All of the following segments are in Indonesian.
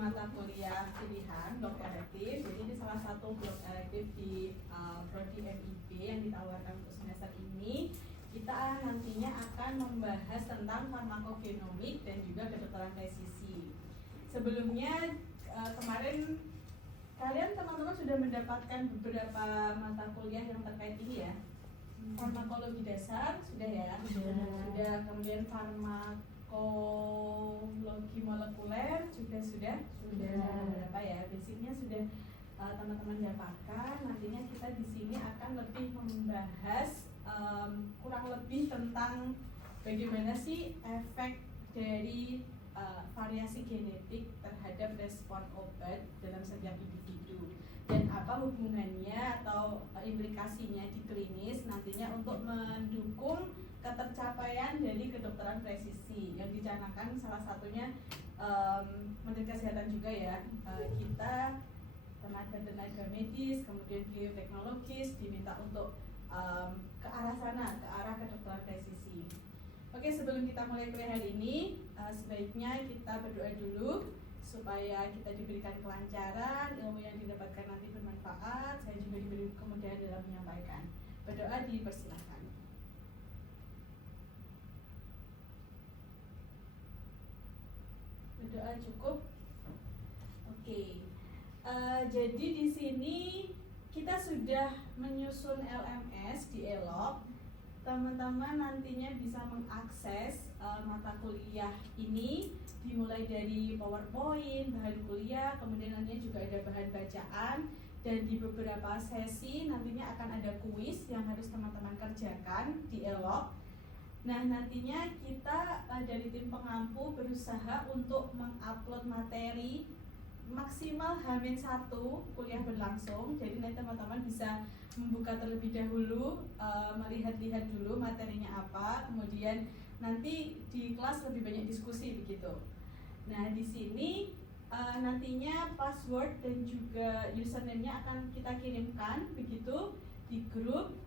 mata kuliah pilihan blok elektif. Jadi ini salah satu blok elektif di prodi MIB yang ditawarkan untuk semester ini. Kita nantinya akan membahas tentang farmakogenomik dan juga kedokteran presisi. Sebelumnya kemarin kalian teman-teman sudah mendapatkan beberapa mata kuliah yang terkait ini ya. Farmakologi dasar sudah ya. Sudah, kemudian farmakologi molekuler juga sudah. Beberapa ya. Basicnya sudah teman-teman dapatkan. Nantinya kita di sini akan lebih membahas kurang lebih tentang bagaimana sih efek dari variasi genetik terhadap respon obat dalam setiap individu dan apa hubungannya atau implikasinya di klinis nantinya untuk mendukung ketercapaian dari kedokteran presisi yang dicanangkan salah satunya Menteri Kesehatan juga ya. Kita tenaga medis kemudian bioteknologis diminta untuk ke arah sana, ke arah kedokteran presisi. Oke, sebelum kita mulai kuliah hari ini, sebaiknya kita berdoa dulu supaya kita diberikan kelancaran, ilmu yang didapatkan nanti bermanfaat, saya juga diberi kemudahan dalam menyampaikan. Berdoa dipersilahkan. Berdoa cukup. Oke. Jadi di sini kita sudah menyusun LMS di ELOG. Teman-teman nantinya bisa mengakses mata kuliah ini dimulai dari PowerPoint, bahan kuliah, kemudian nantinya juga ada bahan bacaan dan di beberapa sesi nantinya akan ada kuis yang harus teman-teman kerjakan di ELOG. Nah, nantinya kita dari tim pengampu berusaha untuk mengupload materi maksimal H-1 kuliah berlangsung. Jadi nanti teman-teman bisa membuka terlebih dahulu, melihat-lihat dulu materinya apa, kemudian nanti di kelas lebih banyak diskusi begitu. Nah, di sini nantinya password dan juga username-nya akan kita kirimkan begitu di grup.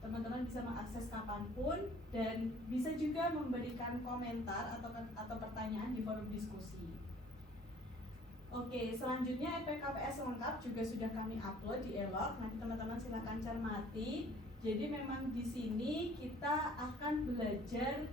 Teman-teman bisa mengakses kapanpun dan bisa juga memberikan komentar atau pertanyaan di forum diskusi. Oke, selanjutnya EPKPS lengkap juga sudah kami upload di ELOG. Nanti teman-teman silakan cermati. Jadi memang di sini kita akan belajar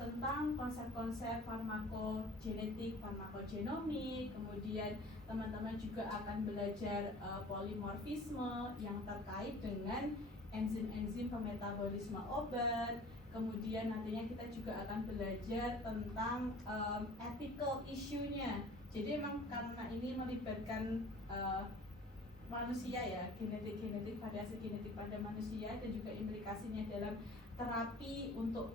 tentang konsep-konsep farmakogenetik, farmakogenomik. Kemudian teman-teman juga akan belajar polimorfisme yang terkait dengan enzim-enzim pemetabolisme obat. Kemudian nantinya kita juga akan belajar tentang ethical issue-nya. Jadi memang karena ini melibatkan manusia ya, genetik variasi genetik pada manusia dan juga implikasinya dalam terapi untuk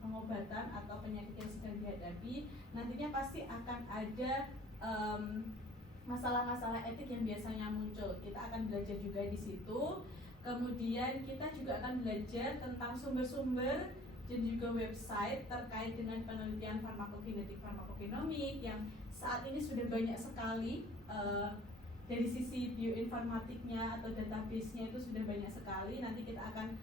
pengobatan atau penyakit yang sedang dihadapi. Nantinya pasti akan ada masalah-masalah etik yang biasanya muncul. Kita akan belajar juga di situ. Kemudian kita juga akan belajar tentang sumber-sumber dan juga website terkait dengan penelitian farmakogenetik farmakogenomik yang saat ini sudah banyak sekali dari sisi bioinformatiknya atau database-nya itu sudah banyak sekali. Nanti kita akan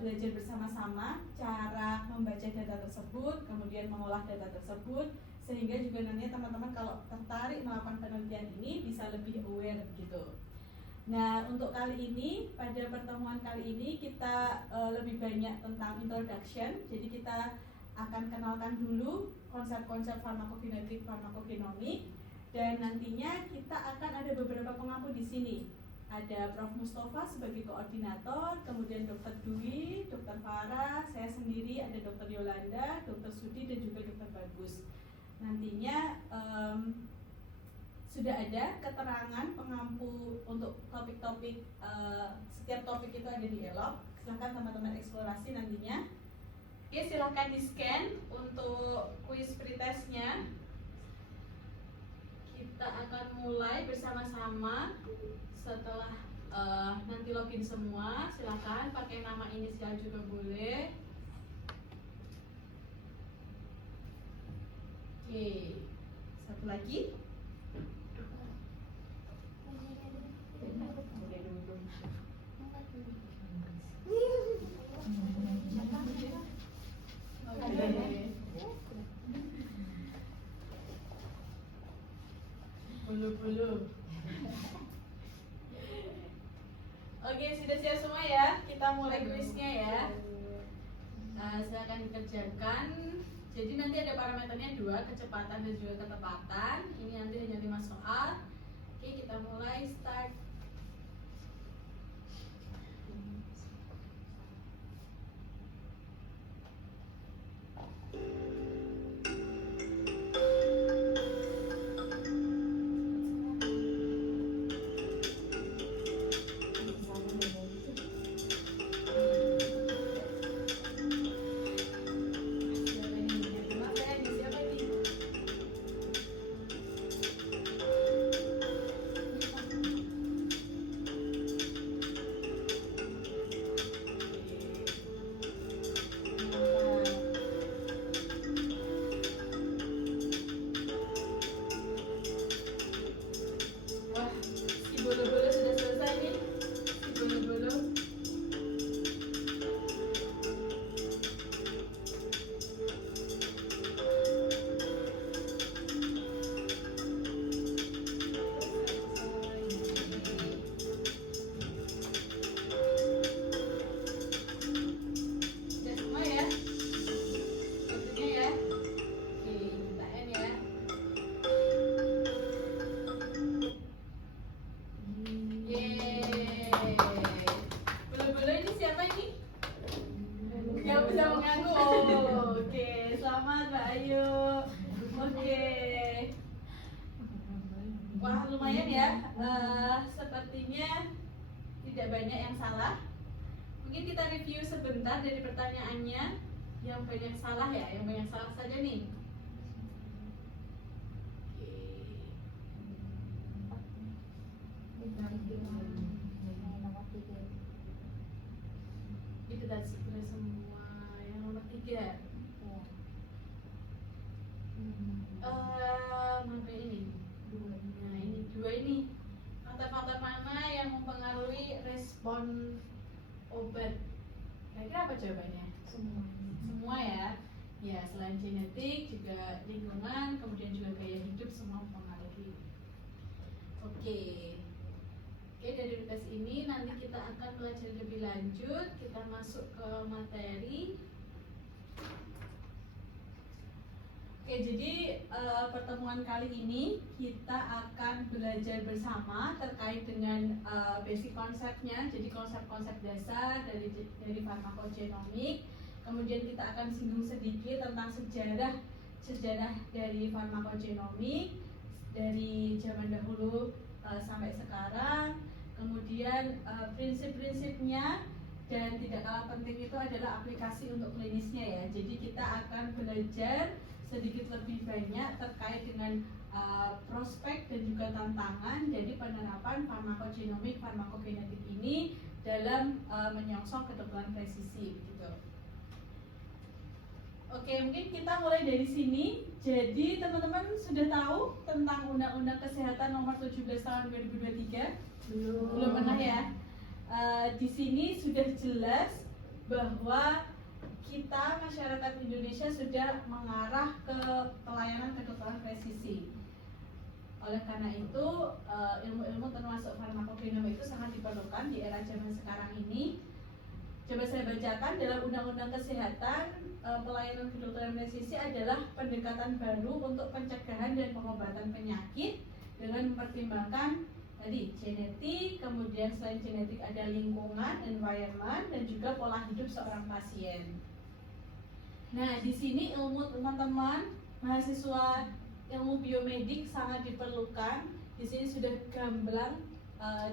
belajar bersama-sama cara membaca data tersebut, kemudian mengolah data tersebut, sehingga juga nantinya teman-teman kalau tertarik melakukan penelitian ini bisa lebih aware gitu. Nah, untuk kali ini, pada pertemuan kali ini kita lebih banyak tentang introduction. Jadi kita akan kenalkan dulu konsep-konsep farmakogenetik, farmakogenomik, dan nantinya kita akan ada beberapa pengampu di sini. Ada Prof. Mustafa sebagai koordinator, kemudian Dr. Dwi, Dr. Farah, saya sendiri, ada Dr. Yolanda, Dr. Sudi, dan juga Dr. Bagus. Nantinya sudah ada keterangan pengampu untuk topik-topik, setiap topik itu ada di ELOG. Silahkan teman-teman eksplorasi nantinya. Oke, silahkan di-scan untuk quiz pretestnya. Kita akan mulai bersama-sama setelah nanti login semua. Silahkan pakai nama inisial juga boleh. Oke, satu lagi. bulu-bulu. Oke, sudah siap semua ya? Kita mulai kuisnya ya. Silakan dikerjakan. Jadi nanti ada parameternya 2, kecepatan dan juga ketepatan. Ini nanti hanya 5 soal. Oke, kita mulai start. Bulu-bulu sudah selesai nih. Bulu-bulu. Sudah semua ya? Waktunya ya. Oke, kita end ya. Yeay. Bulu-bulu ini siapa ini? Yang bisa mengganggu. Oh, oke, selamat Mbak Ayu. Oke. Wah, lumayan ya. Sepertinya tidak banyak yang salah. Mungkin kita review sebentar dari pertanyaannya. Yang banyak salah ya, yang banyak salah saja nih. Itu tadi sebenarnya semua. Yang nomor 3. Mana ini? Nah, ini 2 ini. Faktor-faktor mana yang mempengaruhi respon obat? Kira-kira apa jawabannya? Semua ya. Ya, selain genetik juga lingkungan, kemudian juga gaya hidup, semua mempengaruhi. Oke, dari tes ini nanti kita akan belajar lebih lanjut. Kita masuk ke materi. Oke, jadi pertemuan kali ini kita akan belajar bersama terkait dengan basic konsepnya. Jadi konsep-konsep dasar dari farmakogenomik. Kemudian kita akan singgung sedikit tentang sejarah dari farmakogenomik dari zaman dahulu sampai sekarang. Kemudian prinsip-prinsipnya, dan tidak kalah penting itu adalah aplikasi untuk klinisnya ya. Jadi kita akan belajar sedikit lebih banyak terkait dengan prospek dan juga tantangan dari penerapan farmakogenomik farmakogenetik ini dalam menyongsong kedokteran presisi gitu. Oke, mungkin kita mulai dari sini. Jadi teman-teman sudah tahu tentang Undang-Undang Kesehatan Nomor 17 Tahun 2023? Belum pernah ya? Di sini sudah jelas bahwa kita masyarakat Indonesia sudah mengarah ke pelayanan kedokteran presisi. Oleh karena itu, ilmu-ilmu termasuk farmakogenomik itu sangat diperlukan di era zaman sekarang ini. Coba saya bacakan, dalam Undang-Undang Kesehatan Pelayanan Kedokteran Presisi adalah pendekatan baru untuk pencegahan dan pengobatan penyakit dengan mempertimbangkan tadi genetik, kemudian selain genetik ada lingkungan, environment, dan juga pola hidup seorang pasien. Nah, di sini ilmu teman-teman mahasiswa ilmu biomedik sangat diperlukan. Di sini sudah gamblang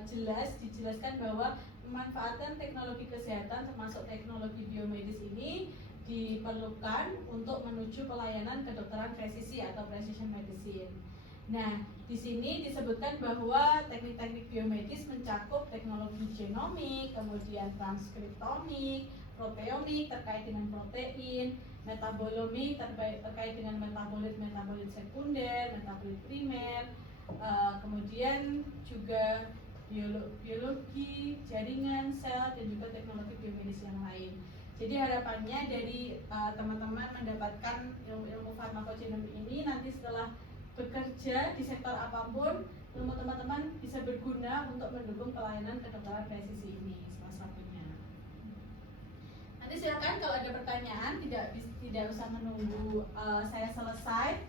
jelas dijelaskan bahwa memanfaatkan teknologi kesehatan termasuk teknologi biomedis ini diperlukan untuk menuju pelayanan kedokteran presisi atau precision medicine. Nah, di sini disebutkan bahwa teknik-teknik biomedis mencakup teknologi genomik, kemudian transkriptomik, proteomik terkait dengan protein, metabolomik terkait dengan metabolit sekunder, metabolit primer, kemudian juga biologi, jaringan, sel, dan juga teknologi biomedis yang lain. Jadi harapannya dari teman-teman mendapatkan ilmu farmakogenomik ini nanti setelah bekerja di sektor apapun, ilmu teman-teman bisa berguna untuk mendukung pelayanan kedokteran presisi ini salah satunya. Nanti silakan kalau ada pertanyaan, tidak usah menunggu saya selesai.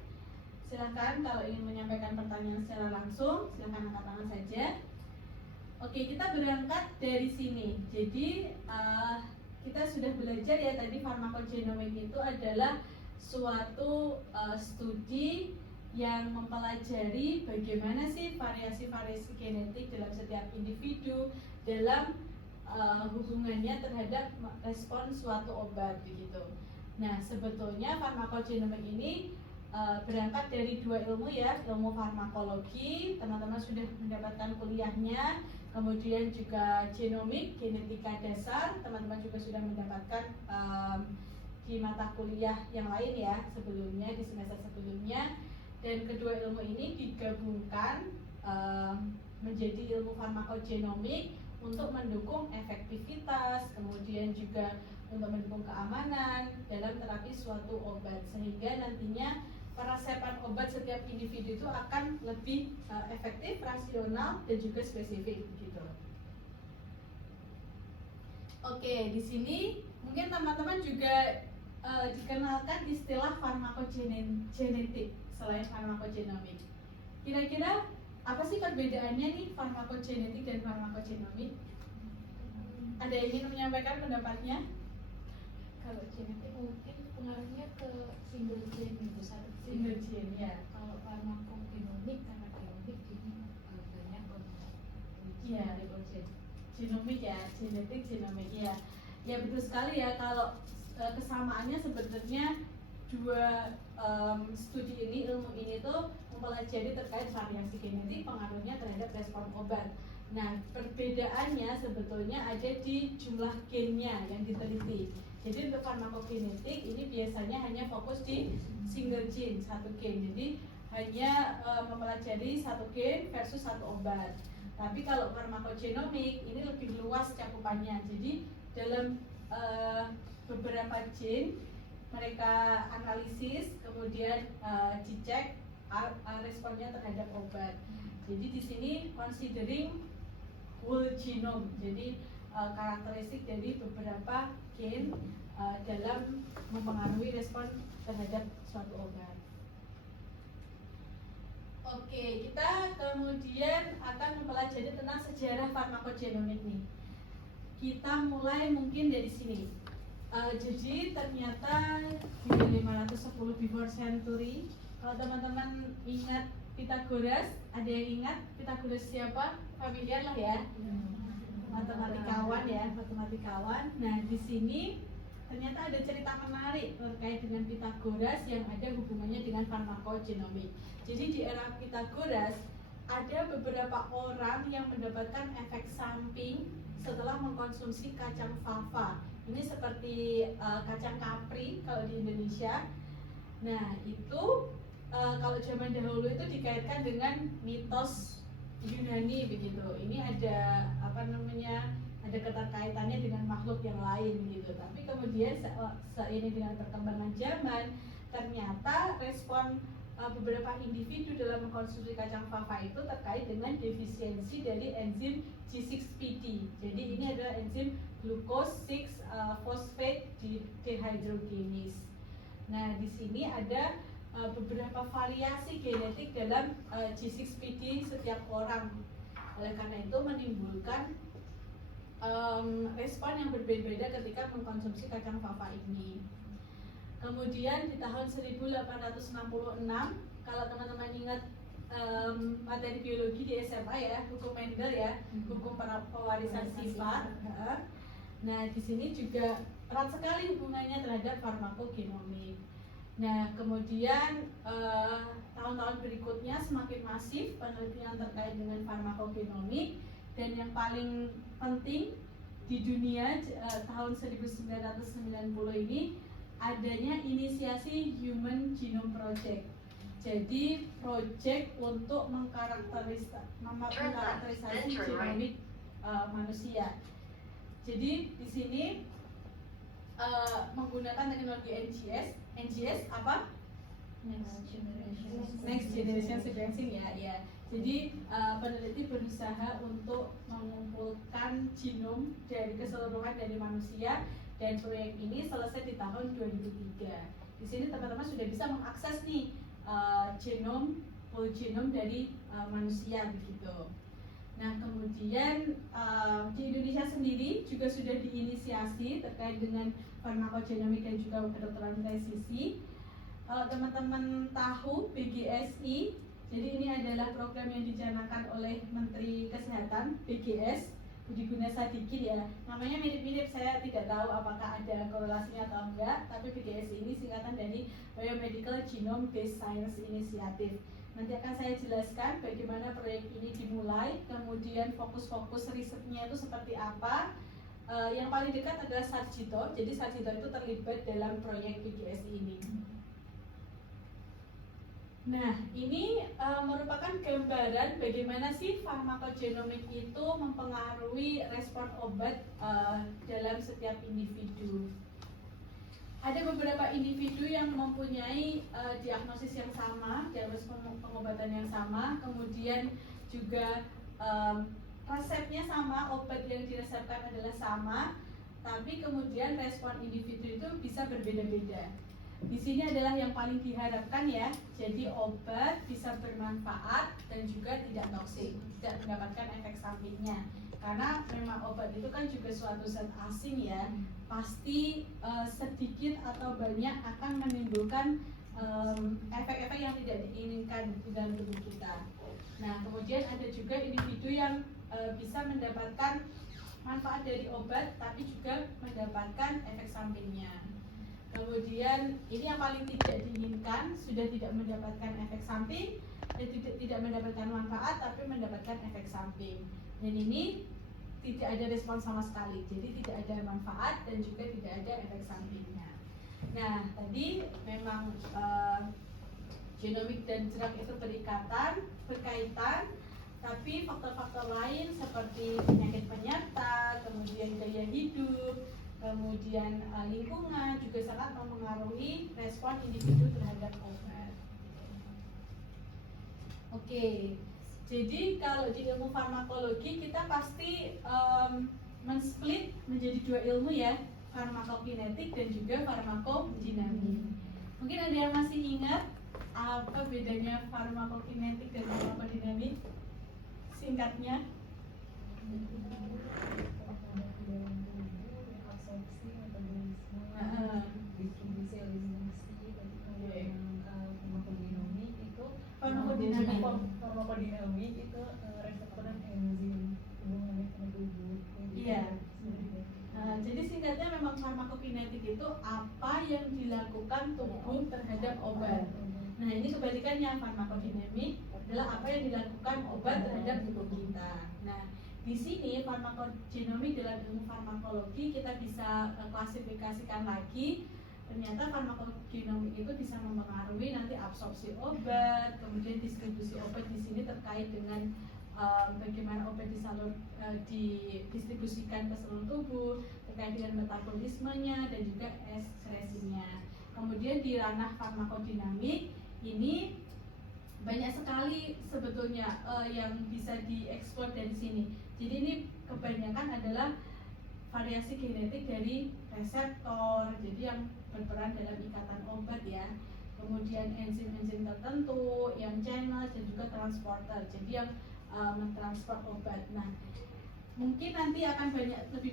Silakan kalau ingin menyampaikan pertanyaan secara langsung, silakan angkat tangan saja. Oke, kita berangkat dari sini. Jadi kita sudah belajar ya tadi farmakogenomik itu adalah suatu studi yang mempelajari bagaimana sih variasi-variasi genetik dalam setiap individu dalam hubungannya terhadap respon suatu obat begitu. Nah, sebetulnya farmakogenomik ini berangkat dari dua ilmu ya, ilmu farmakologi, teman-teman sudah mendapatkan kuliahnya, kemudian juga genomik, genetika dasar, teman-teman juga sudah mendapatkan di mata kuliah yang lain ya sebelumnya, di semester sebelumnya. Dan kedua ilmu ini digabungkan menjadi ilmu farmakogenomik untuk mendukung efektivitas, kemudian juga untuk mendukung keamanan dalam terapi suatu obat, sehingga nantinya perasepan obat setiap individu itu akan lebih efektif, rasional, dan juga spesifik gitu. Oke, di sini mungkin teman-teman juga dikenalkan istilah farmakogenetik selain farmakogenomik. Kira-kira apa sih perbedaannya nih farmakogenetik dan farmakogenomik? Ada yang ingin menyampaikan pendapatnya? Kalau genetik mungkin pengaruhnya ke single gene itu satu Single gene ya. Kalau farmakogenomik karena genomik jadi banyak Iya, genomik ya, genetik, genomik ya. Ya betul sekali ya, kalau kesamaannya sebenarnya dua studi ini, ilmu ini tuh mempelajari terkait variasi genetik pengaruhnya terhadap respon obat. Nah, perbedaannya sebetulnya ada di jumlah gennya yang diteliti. Jadi untuk farmakogenetik ini biasanya hanya fokus di single gene, satu gen. Jadi hanya mempelajari satu gen versus satu obat. Tapi kalau farmakogenomik ini lebih luas cakupannya. Jadi dalam beberapa gen mereka analisis, kemudian dicek responnya terhadap obat. Jadi di sini considering whole genome. Jadi karakteristik dari beberapa gen dalam mempengaruhi respon terhadap suatu obat. Oke, kita kemudian akan mempelajari tentang sejarah farmakogenomik nih. Kita mulai mungkin dari sini. Jadi ternyata di 510 before century, kalau teman-teman ingat Pythagoras, ada yang ingat Pythagoras siapa? Familiar lah ya, matematikawan ya, matematikawan. Nah di sini ternyata ada cerita menarik terkait dengan Pythagoras yang ada hubungannya dengan farmakogenomik. Jadi di era Pythagoras ada beberapa orang yang mendapatkan efek samping setelah mengkonsumsi kacang fava. Ini seperti kacang kapri kalau di Indonesia. Nah itu kalau zaman dahulu itu dikaitkan dengan mitos Yunani begitu. Ini ada ada keterkaitannya dengan makhluk yang lain gitu. Tapi kemudian seiring dengan perkembangan zaman, ternyata respon beberapa individu dalam mengkonsumsi kacang fava itu terkait dengan defisiensi dari enzim G6PD. Jadi ini adalah enzim glucose 6 phosphate dehydrogenase. Nah, di sini ada beberapa variasi genetik dalam G6PD setiap orang. Oleh karena itu menimbulkan respon yang berbeda-beda ketika mengkonsumsi kacang fava ini. Kemudian di tahun 1866, kalau teman-teman ingat materi biologi di SMA ya, hukum Mendel ya, hukum pewarisan sifat. Nah, di sini juga erat sekali hubungannya terhadap farmakogenomik. Nah, kemudian tahun-tahun berikutnya semakin masif penelitian terkait dengan farmakogenomik, dan yang paling penting di dunia tahun 1990 ini adanya inisiasi Human Genome Project. Jadi project untuk mengkarakterisasi genomik manusia. Jadi di sini menggunakan teknologi NGS apa? next generation sequencing ya. Jadi peneliti berusaha untuk mengumpulkan genom dari keseluruhan dari manusia, dan proyek ini selesai di tahun 2003. Di sini teman-teman sudah bisa mengakses nih whole genome dari manusia begitu. Nah, kemudian di Indonesia sendiri juga sudah diinisiasi terkait dengan farmakogenomik dan juga kedokteran presisi. Kalau teman-teman tahu BGSI, jadi ini adalah program yang dicanangkan oleh Menteri Kesehatan BGS Budi Gunadisadikin ya. Namanya mirip-mirip, saya tidak tahu apakah ada korelasinya atau enggak, tapi BGSI ini singkatan dari Biomedical Genome Based Science Initiative. Nanti akan saya jelaskan bagaimana proyek ini dimulai, kemudian fokus-fokus risetnya itu seperti apa. Yang paling dekat adalah Sarjito, jadi Sarjito itu terlibat dalam proyek BGSI ini. Nah, ini merupakan gambaran bagaimana sih farmakogenomik itu mempengaruhi respon obat dalam setiap individu. Ada beberapa individu yang mempunyai diagnosis yang sama, diagnosis pengobatan yang sama, kemudian juga resepnya sama, obat yang diresepkan adalah sama, tapi kemudian respon individu itu bisa berbeda-beda. Di sini adalah yang paling diharapkan ya, jadi obat bisa bermanfaat dan juga tidak toksik, tidak mendapatkan efek sampingnya. Karena memang obat itu kan juga suatu zat asing ya, pasti sedikit atau banyak akan menimbulkan efek-efek yang tidak diinginkan di dalam tubuh kita. Nah, kemudian ada juga individu yang bisa mendapatkan manfaat dari obat tapi juga mendapatkan efek sampingnya. Kemudian ini yang paling tidak diinginkan, sudah tidak mendapatkan efek samping, tidak mendapatkan manfaat tapi mendapatkan efek samping. Dan ini tidak ada respon sama sekali, jadi tidak ada manfaat dan juga tidak ada efek sampingnya. Nah, tadi memang genomik dan drug itu berkaitan, tapi faktor-faktor lain seperti penyakit penyerta, kemudian gaya hidup, kemudian lingkungan juga sangat mempengaruhi respon individu terhadap obat. Oke, jadi kalau di ilmu farmakologi kita pasti men-split menjadi dua ilmu ya, farmakokinetik dan juga farmakodinamik. Mungkin ada yang masih ingat apa bedanya farmakokinetik dan farmakodinamik? Singkatnya. Distribusi eliminasi, farmakodinamik itu farmakodinamik itu reseptor dan enzim hubungannya sama tubuh. Iya. Jadi singkatnya memang farmakokinetik itu apa yang dilakukan tubuh terhadap obat. Nah, ini kebalikannya, farmakodinamik adalah apa yang dilakukan obat terhadap tubuh kita. Nah, di sini farmakogenomik dalam ilmu farmakologi kita bisa klasifikasikan lagi. Ternyata farmakogenomik itu bisa mempengaruhi nanti absorpsi obat, kemudian distribusi obat di sini terkait dengan bagaimana obat didistribusikan ke seluruh tubuh, terkait dengan metabolismenya dan juga ekskresinya. Kemudian di ranah farmakodinamik ini banyak sekali sebetulnya yang bisa dieksplor dari sini. Jadi ini kebanyakan adalah variasi genetik dari reseptor, jadi yang berperan dalam ikatan obat ya. Kemudian enzim-enzim tertentu, yang channel dan juga transporter, jadi yang mentransport obat. Nah, mungkin nanti akan lebih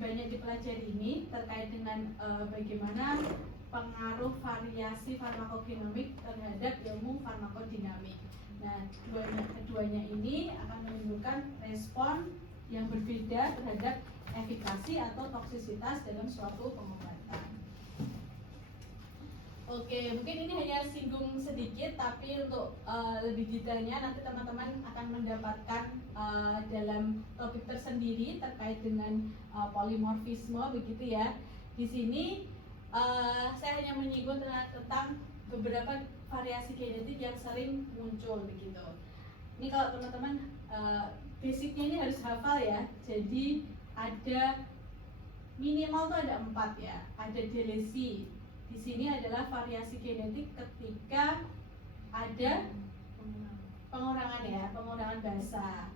banyak dipelajari ini terkait dengan bagaimana pengaruh variasi farmakogenomik terhadap ilmu farmakodinamik. Nah, keduanya ini akan menimbulkan respon yang berbeda terhadap efikasi atau toksisitas dalam suatu pengobatan. Oke, mungkin ini hanya singgung sedikit, tapi untuk lebih detailnya nanti teman-teman akan mendapatkan dalam topik tersendiri terkait dengan polimorfisme begitu ya. Di sini saya hanya menyinggung tentang beberapa variasi genetik yang sering muncul begitu. Ini kalau teman-teman basicnya ini harus hafal ya. Jadi ada minimal tuh ada 4 ya. Ada delesi, di sini adalah variasi genetik ketika ada pengurangan ya, pengurangan basa.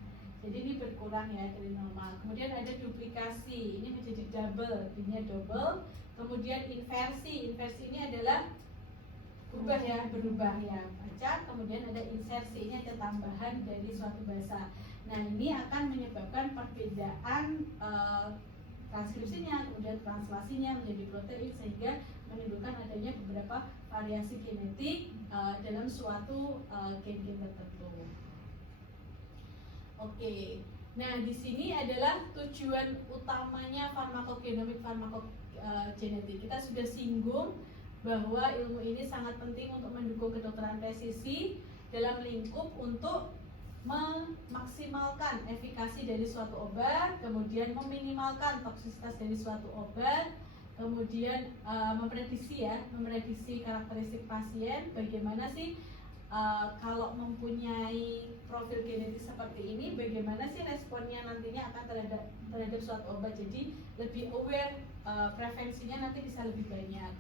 Jadi ini berkurang ya dari normal. Kemudian ada duplikasi, ini menjadi double, jadinya double. Kemudian inversi, inversi ini adalah berubah ya, baca. Kemudian ada insersi, ini ada tambahan dari suatu bahasa. Nah ini akan menyebabkan perbedaan transkripsinya, kemudian translasinya menjadi protein, sehingga menimbulkan adanya beberapa variasi genetik dalam suatu gen-gen tertentu. Oke, nah di sini adalah tujuan utamanya farmakogenomik farmakogenetik. Kita sudah singgung bahwa ilmu ini sangat penting untuk mendukung kedokteran presisi dalam lingkup untuk memaksimalkan efikasi dari suatu obat, kemudian meminimalkan toksisitas dari suatu obat, kemudian memprediksi karakteristik pasien. Bagaimana sih kalau mempunyai profil genetik seperti ini, bagaimana sih responnya nantinya akan terhadap suatu obat. Jadi lebih aware, prevensinya nanti bisa lebih banyak.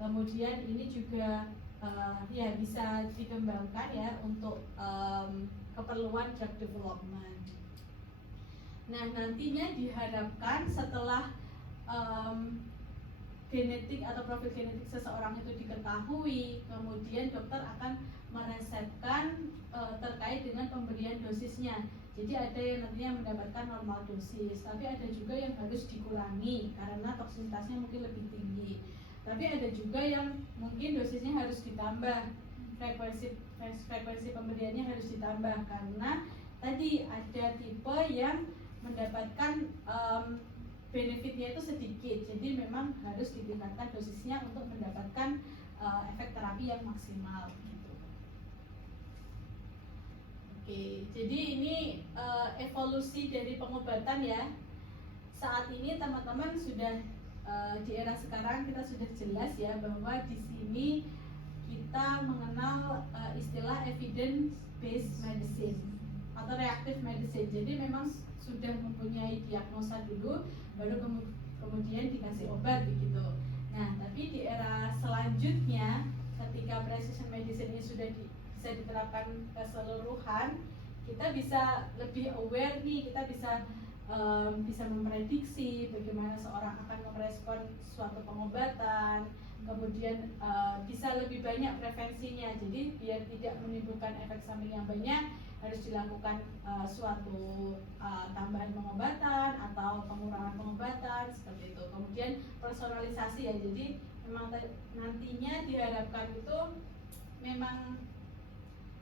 Kemudian ini juga ya bisa dikembangkan ya untuk keperluan drug development. Nah nantinya diharapkan setelah genetik atau profil genetik seseorang itu diketahui, kemudian dokter akan meresepkan terkait dengan pemberian dosisnya. Jadi ada yang nantinya mendapatkan normal dosis, tapi ada juga yang harus dikurangi karena toksisitasnya mungkin lebih tinggi. Tapi ada juga yang mungkin dosisnya harus ditambah, frekuensi pemberiannya harus ditambah karena tadi ada tipe yang mendapatkan benefitnya itu sedikit, jadi memang harus ditingkatkan dosisnya untuk mendapatkan efek terapi yang maksimal gitu. Oke, jadi ini evolusi dari pengobatan ya. Saat ini teman-teman sudah di era sekarang kita sudah jelas ya bahwa di sini kita mengenal istilah evidence based medicine atau reactive medicine. Jadi memang sudah mempunyai diagnosa dulu, baru kemudian dikasih obat begitu. Nah, tapi di era selanjutnya, ketika precision medicine ini sudah bisa diterapkan keseluruhan, kita bisa lebih aware nih, kita bisa memprediksi bagaimana seorang akan merespon suatu pengobatan, kemudian bisa lebih banyak prevensinya. Jadi biar tidak menimbulkan efek samping yang banyak, harus dilakukan suatu tambahan pengobatan atau pengurangan pengobatan seperti itu. Kemudian personalisasi ya, jadi memang nantinya diharapkan itu memang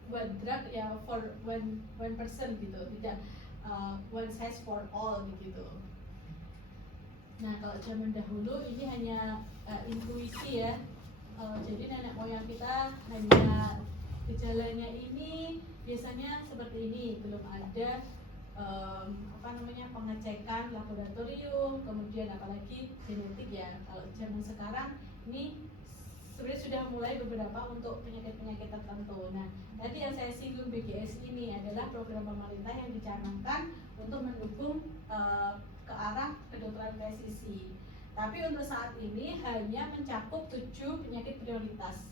one drug ya for one person gitu, tidak one size for all begitu. Nah kalau zaman dahulu ini hanya intuisi ya, jadi nenek moyang kita hanya gejalanya ini biasanya seperti ini, belum ada pengecekan laboratorium, kemudian apalagi genetik ya. Kalau zaman sekarang ini sebenarnya sudah mulai beberapa untuk penyakit-penyakit tertentu. Nah, tadi yang saya singgung BGS ini adalah program pemerintah yang dicanangkan untuk mendukung ke arah kedokteran presisi. Tapi untuk saat ini hanya mencakup 7 penyakit prioritas,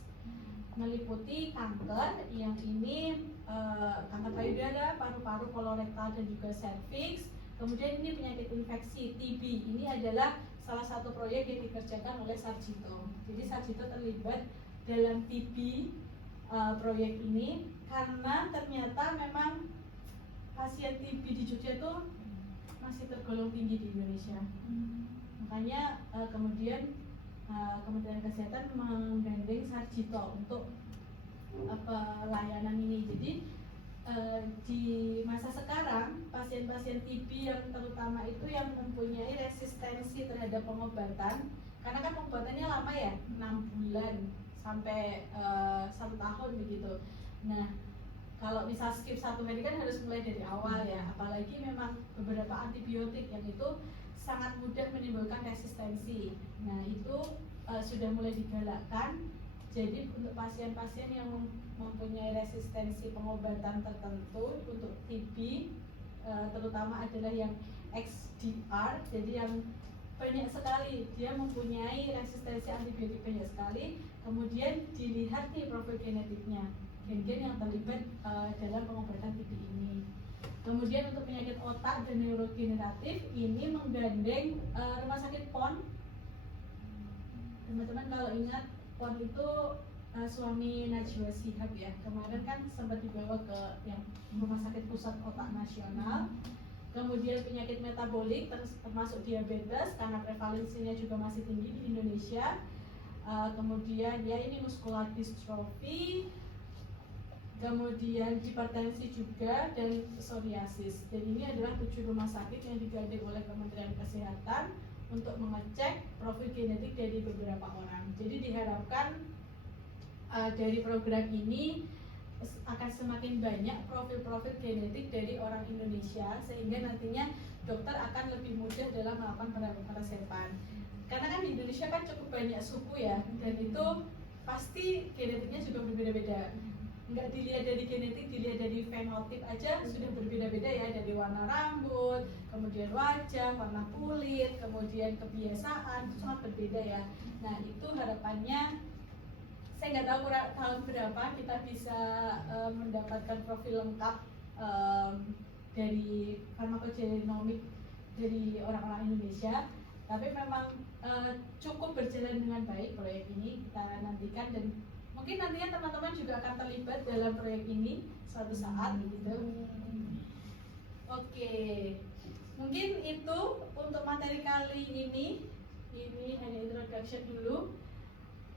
meliputi kanker, yang ini kanker payudara, paru-paru, kolorektal dan juga serviks. Kemudian ini penyakit infeksi TB. Ini adalah salah satu proyek yang dikerjakan oleh Sarjito. Jadi Sarjito terlibat dalam TB proyek ini karena ternyata memang pasien TB di Jogja itu masih tergolong tinggi di Indonesia. Makanya kemudian Kementerian Kesehatan menggandeng Sarjito untuk pelayanan ini. Jadi di masa sekarang pasien-pasien TB yang terutama itu yang mempunyai resistensi terhadap pengobatan, karena kan pengobatannya lama ya, 6 bulan sampai 1 tahun begitu. Nah kalau misal skip 1 hari kan harus mulai dari awal ya, apalagi memang beberapa antibiotik yang itu sangat mudah menimbulkan resistensi. Nah itu sudah mulai digalakkan. Jadi untuk pasien-pasien yang mempunyai resistensi pengobatan tertentu untuk TB, terutama adalah yang XDR, jadi yang banyak sekali, dia mempunyai resistensi antibiotik banyak sekali. Kemudian dilihat nih profil genetiknya, gen-gen yang terlibat dalam pengobatan TB ini. Kemudian untuk penyakit otak dan neurogeneratif ini menggandeng rumah sakit PON. Teman-teman kalau ingat PON itu suami Najwa Shihab ya, kemarin kan sempat dibawa ke yang rumah sakit pusat otak nasional. Kemudian penyakit metabolik termasuk diabetes karena prevalensinya juga masih tinggi di Indonesia. Kemudian ya ini muscular dystrophy, kemudian hipertensi juga, dan psoriasis. Dan ini adalah 7 rumah sakit yang digandeng oleh Kementerian Kesehatan untuk mengecek profil genetik dari beberapa orang. Jadi diharapkan dari program ini akan semakin banyak profil-profil genetik dari orang Indonesia, sehingga nantinya dokter akan lebih mudah dalam melakukan peresepan. Karena kan di Indonesia kan cukup banyak suku ya, dan itu pasti genetiknya juga berbeda-beda. Nggak dilihat dari genetik, dilihat dari fenotip aja sudah berbeda-beda ya, dari warna rambut, kemudian wajah, warna kulit, kemudian kebiasaan, itu sangat berbeda ya. Nah itu harapannya, saya nggak tahu tahun berapa kita bisa mendapatkan profil lengkap dari farmakogenomik dari orang-orang Indonesia. Tapi memang cukup berjalan dengan baik proyek ini, kita nantikan, dan mungkin nantinya teman-teman juga akan terlibat dalam proyek ini suatu saat gitu. Oke, mungkin itu untuk materi kali ini hanya introduction dulu.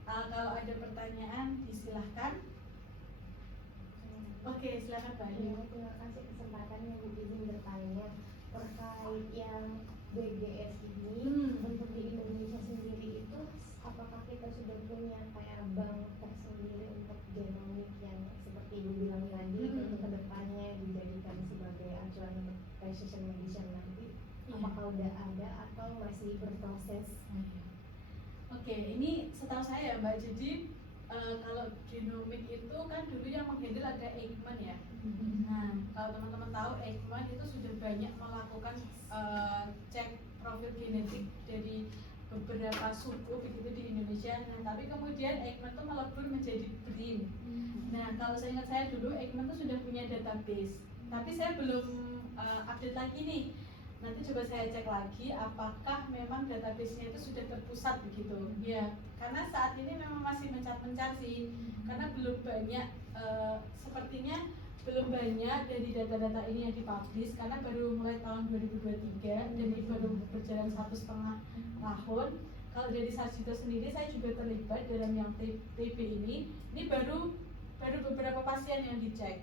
Kalau ada pertanyaan disilahkan. Oke, silakan Pak. Terima kasih kesempatannya Bu izin bertanya terkait yang BGS ini. Untuk di Indonesia sendiri itu apakah kita sudah punya kayak bank tersendiri untuk genomik yang seperti Ibu bilang tadi untuk kedepannya dijadikan sebagai acuan untuk precision medicine nanti? Apakah udah ada atau masih berproses? Oke, ini setahu saya ya Mbak, jadi kalau genomik itu kan dulu yang menghandle ada Eijkman ya. Nah, kalau teman-teman tahu Eijkman itu sudah banyak melakukan cek profil genetik dari beberapa suku begitu di Indonesia. Nah, tapi kemudian Eijkman itu melebur menjadi BRIN. Nah, kalau saya ingat saya dulu Eijkman itu sudah punya database, tapi saya belum update lagi nih. Nanti coba saya cek lagi apakah memang database-nya itu sudah terpusat begitu ya, karena saat ini memang masih mencar-mencar sih, karena belum banyak sepertinya belum banyak dari data-data ini yang dipublish, karena baru mulai tahun 2023 dan ini baru berjalan 1,5 tahun. Kalau dari Sarjito sendiri saya juga terlibat dalam yang TB ini baru beberapa pasien yang dicek,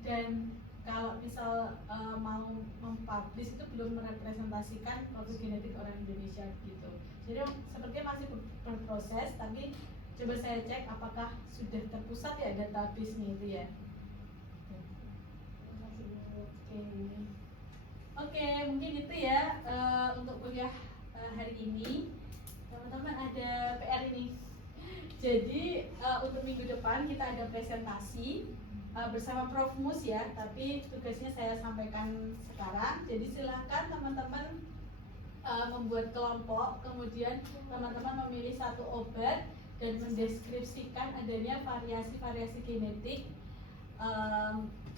dan kalau misal mau mempublish itu belum merepresentasikan profil genetik orang Indonesia gitu. Jadi sepertinya masih berproses, tapi coba saya cek apakah sudah terpusat ya database-nya itu ya. Oke, mungkin itu ya untuk kuliah hari ini. Teman-teman ada PR ini. Jadi untuk minggu depan kita ada presentasi bersama Prof. Mus ya, tapi tugasnya saya sampaikan sekarang. Jadi silahkan teman-teman membuat kelompok, kemudian teman-teman memilih satu obat dan mendeskripsikan adanya variasi-variasi genetik,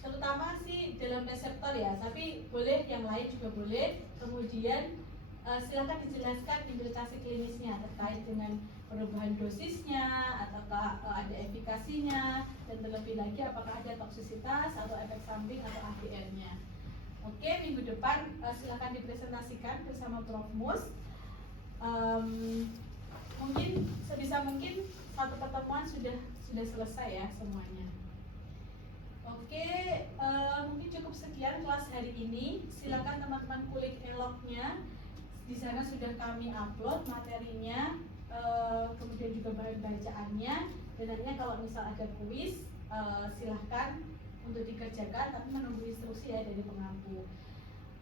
terutama sih dalam reseptor ya, tapi boleh yang lain juga boleh. Kemudian silahkan dijelaskan implikasi klinisnya terkait dengan perubahan dosisnya, ataukah ada efikasinya, dan terlebih lagi apakah ada toksisitas atau efek samping atau ADR-nya. Oke, minggu depan silahkan dipresentasikan bersama Prof. Mus. Mungkin sebisa mungkin satu pertemuan sudah selesai ya semuanya. Oke, mungkin cukup sekian kelas hari ini. Silakan teman-teman kulik eloknya. Di sana sudah kami upload materinya, kemudian juga bahan bacaannya. Dan nantinya kalau misal ada kuis, silahkan untuk dikerjakan, tapi menunggu instruksi ya dari pengampu.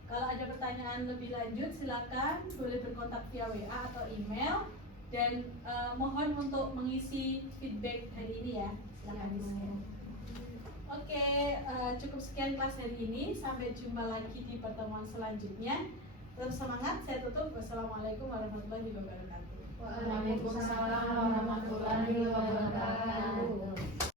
Kalau ada pertanyaan lebih lanjut, silakan boleh berkontak via WA atau email. Dan mohon untuk mengisi feedback hari ini ya, silakan di-share. Oke, cukup sekian kelas hari ini. Sampai jumpa lagi di pertemuan selanjutnya. Tetap semangat, saya tutup. Wassalamualaikum warahmatullahi wabarakatuh. Waalaikumsalam warahmatullahi wabarakatuh.